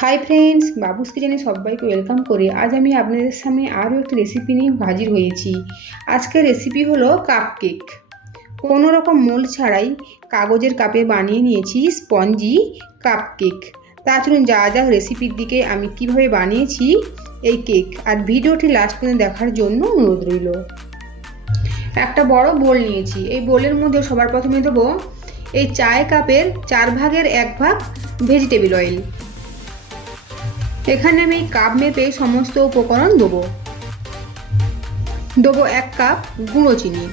Hi friends, বাবুস কিচেনে সবাইকে welcome করে আজ আমি আপনাদের সামনে আরও একটি রেসিপি নিয়ে হাজির হয়েছি। আজকের রেসিপি হলো কাপ কেক। কোনো রকম মোল্ড ছাড়াই কাগজের কাপে বানিয়ে নিয়েছি স্পঞ্জি কাপ কেক। তা চলুন যা যা রেসিপির দিকে আমি কিভাবে বানিয়েছি এই কেক আর ভিডিওটি লাস্ট পর্যন্ত দেখার জন্য অনুরোধ রইল। একটা বড় বোল নিয়েছি। এই বোলের মধ্যে সবার প্রথমে দেবো এই চায় কাপের 4 ভাগের 1 ভাগ ভেজিটেবল অয়েল। এখানে আমি কাপ মেপে সমস্ত উপকরণ দেবো। 1 কাপ গুঁড়ো চিনি,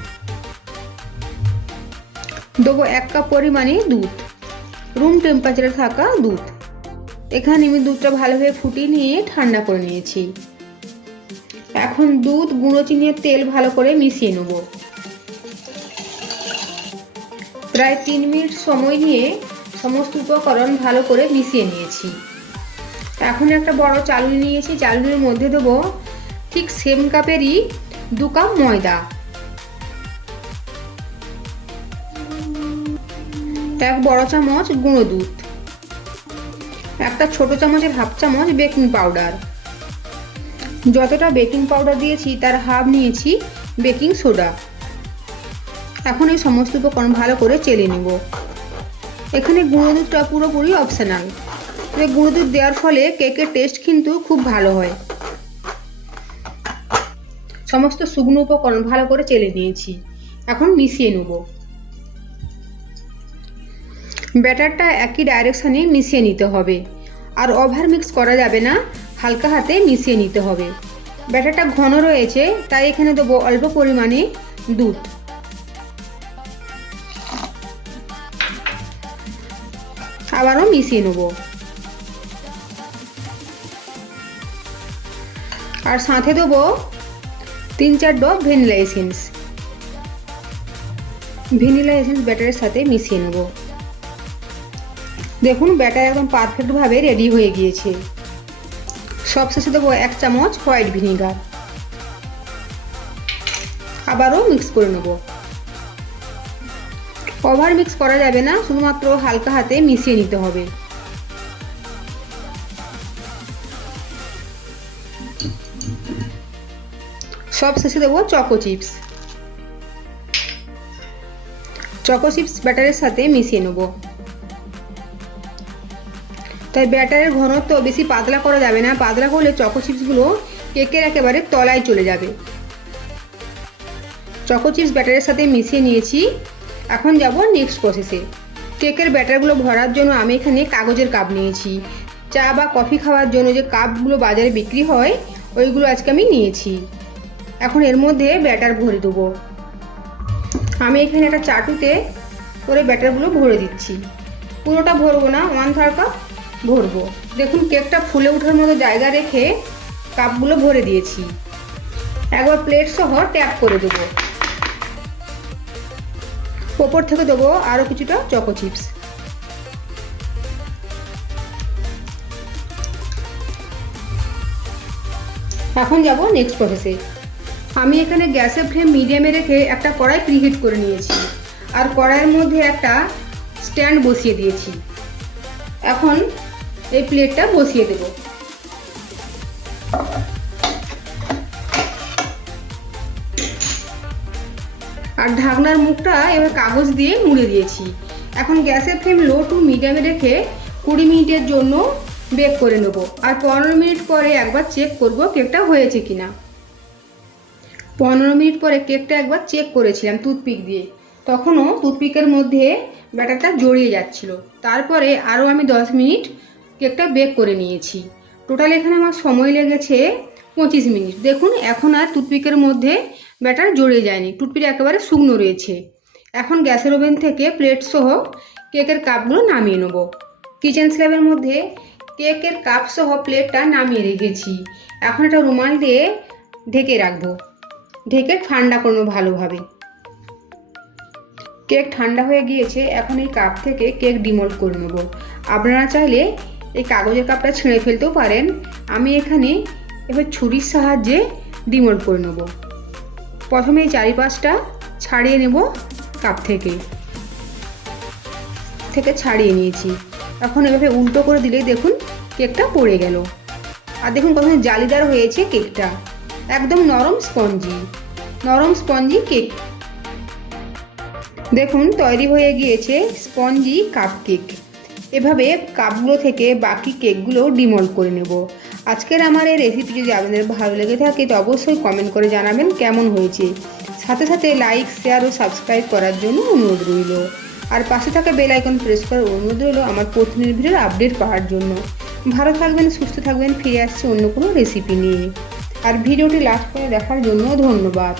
দেবো 1 কাপ পরিমাণে দুধ, রুম টেম্পারেচারে থাকা দুধ। এখানে আমি দুধটা ভালোভাবে ফুটিয়ে নিয়ে ঠান্ডা করে নিয়েছি। এখন দুধ, গুঁড়ো চিনি, তেল ভালো করে মিশিয়ে নেব। প্রায় 3 মিনিট সময় নিয়ে সমস্ত উপকরণ ভালো করে মিশিয়ে নিয়েছি। এখন একটা বড় চালনি নিয়েছি। চালনির মধ্যে দেবো ঠিক সেম কাপেরই 2 কাপ ময়দা, 1 বড় চামচ গুঁড়ো দুধ, একটা ছোট চামচের হাফ চামচ বেকিং পাউডার। যতটা বেকিং পাউডার দিয়েছি তার হাফ নিয়েছি বেকিং সোডা। এখন এই সমস্ত উপকরণ ভালো করে চেলে নেব। এখানে গুঁড়ো দুধটা পুরোপুরি অপশনাল। গুঁড়ো দুধ দেওয়ার ফলে কেকের টেস্ট কিন্তু খুব ভালো হয়। সমস্ত শুকনো উপকরণ ভালো করে চেলে নিয়েছি। এখন মিশিয়ে নেব। ব্যাটারটা একই ডাইরেকশনে মিশিয়ে নিতে হবে, আর ওভার মিক্স করা যাবে না, হালকা হাতে মিশিয়ে নিতে হবে। ব্যাটারটা ঘন রয়েছে তাই এখানে দেবো অল্প পরিমাণে দুধ। আবারও মিশিয়ে নেব। আর সাথে দেবো 3-4 drop vanilla essence. Vanilla essence ব্যাটারের সাথে মিশিয়ে নেব। দেখুন ব্যাটার একদম পারফেক্টভাবে রেডি হয়ে গিয়েছে। সবশেষে দেবো 1 চামচ হোয়াইট ভিনিগার। আবারও মিক্স করে নেব। ওভার মিক্স করা যাবে না, শুধুমাত্র হালকা হাতে মিশিয়ে নিতে হবে। সব শেষে দেবো চকো চিপস। চকো চিপস ব্যাটারের সাথে মিশিয়ে নেব। তাই ব্যাটারের ঘনত্ব বেশি পাতলা করা যাবে না, পাতলা করলে চকো চিপসগুলো কেকের একেবারে তলায় চলে যাবে। চকো চিপস ব্যাটারের সাথে মিশিয়ে নিয়েছি। এখন যাব নেক্সট প্রসেসে। কেকের ব্যাটারগুলো ভরার জন্য আমি এখানে কাগজের কাপ নিয়েছি। চা বা কফি খাওয়ার জন্য যে কাপগুলো বাজারে বিক্রি হয় ওইগুলো আজকে আমি নিয়েছি। এখন এর মধ্যে ব্যাটার ভরে দেবো। আমি এখানে একটা চাটুতে করে ব্যাটারগুলো ভরে দিচ্ছি। পুরোটা ভরবো না, 1/3 কাপ ভরবো। দেখুন কেকটা ফুলে ওঠার মতো জায়গা রেখে কাপগুলো ভরে দিয়েছি। একবার প্লেট সহ ট্যাপ করে দেবো। ওপর থেকে দেবো আরও কিছুটা চকো চিপস। এখন যাব নেক্সট প্রসেসে। আমি এখানে গ্যাসের ফ্লেম মিডিয়ামে রেখে একটা কড়াই প্রিহিট করে নিয়েছি, আর কড়াইয়ের মধ্যে একটা স্ট্যান্ড বসিয়ে দিয়েছি। এখন এই প্লেটটা বসিয়ে দেব। আর ঢাকনার মুখটা এবার কাগজ দিয়ে মুড়ে দিয়েছি। এখন গ্যাসের ফ্লেম লো টু মিডিয়ামে রেখে 20 মিনিটের জন্য বেক করে নেব। আর 15 মিনিট পরে একবার চেক করব কেকটা হয়েছে কিনা। 15 মিনিট পরে কেকটা একবার চেক করেছিলাম টুথপিক দিয়ে, তখনও টুথপিকের মধ্যে ব্যাটারটা জড়িয়ে যাচ্ছিল। তারপরে আরও আমি 10 মিনিট কেকটা বেক করে নিয়েছি। টোটাল এখানে আমার সময় লেগেছে 25 মিনিট। দেখুন এখন আর টুথপিকের মধ্যে ব্যাটার জড়িয়ে যায়নি, টুথপিক একেবারে শুকনো রয়েছে। এখন গ্যাসের ওভেন থেকে প্লেট সহ কেকের কাপগুলো নামিয়ে নেব। কিচেন স্ল্যাবের মধ্যে কেকের কাপ সহ প্লেটটা নামিয়ে রেখেছি। এখন একটা রুমাল দিয়ে ঢেকে রাখবো, ঢেকে ঠান্ডা করবো ভালোভাবে। কেক ঠান্ডা হয়ে গিয়েছে। এখন এই কাপ থেকে কেক ডিমোল্ড করে নেব। আপনারা চাইলে এই কাগজের কাপটা ছিঁড়ে ফেলতেও পারেন। আমি এখানে এবার ছুরির সাহায্যে ডিমোল্ড করে নেব। প্রথমে এই চারিপাশটা ছাড়িয়ে নেব, কাপ থেকে ছাড়িয়ে নিয়েছি। এখন এভাবে উল্টো করে দিলেই দেখুন কেকটা পড়ে গেল। আর দেখুন কত জালিদার হয়েছে কেকটা, একদম নরম স্পঞ্জি কেক। দেখুন তৈরি হয়ে গিয়েছে স্পঞ্জি কাপ কেক। এভাবে কাপগুলো থেকে বাকি কেকগুলো ডিমোল্ড করে নেব। আজকের আমার এই রেসিপি যদি আপনাদের ভালো লেগে থাকে তো অবশ্যই কমেন্ট করে জানাবেন কেমন হয়েছে। সাথে সাথে লাইক, শেয়ার ও সাবস্ক্রাইব করার জন্য অনুরোধ রইল। আর পাশে থাকা বেল আইকন প্রেস করার অনুরোধ রইল আমার প্রতিদিন ভিডিওর আপডেট পাওয়ার জন্য। ভালো থাকবেন, সুস্থ থাকবেন। ফিরে আসছি অন্য কোনো রেসিপি নিয়ে। আর ভিডিওটি লাস্ট করে দেখার জন্য ধন্যবাদ।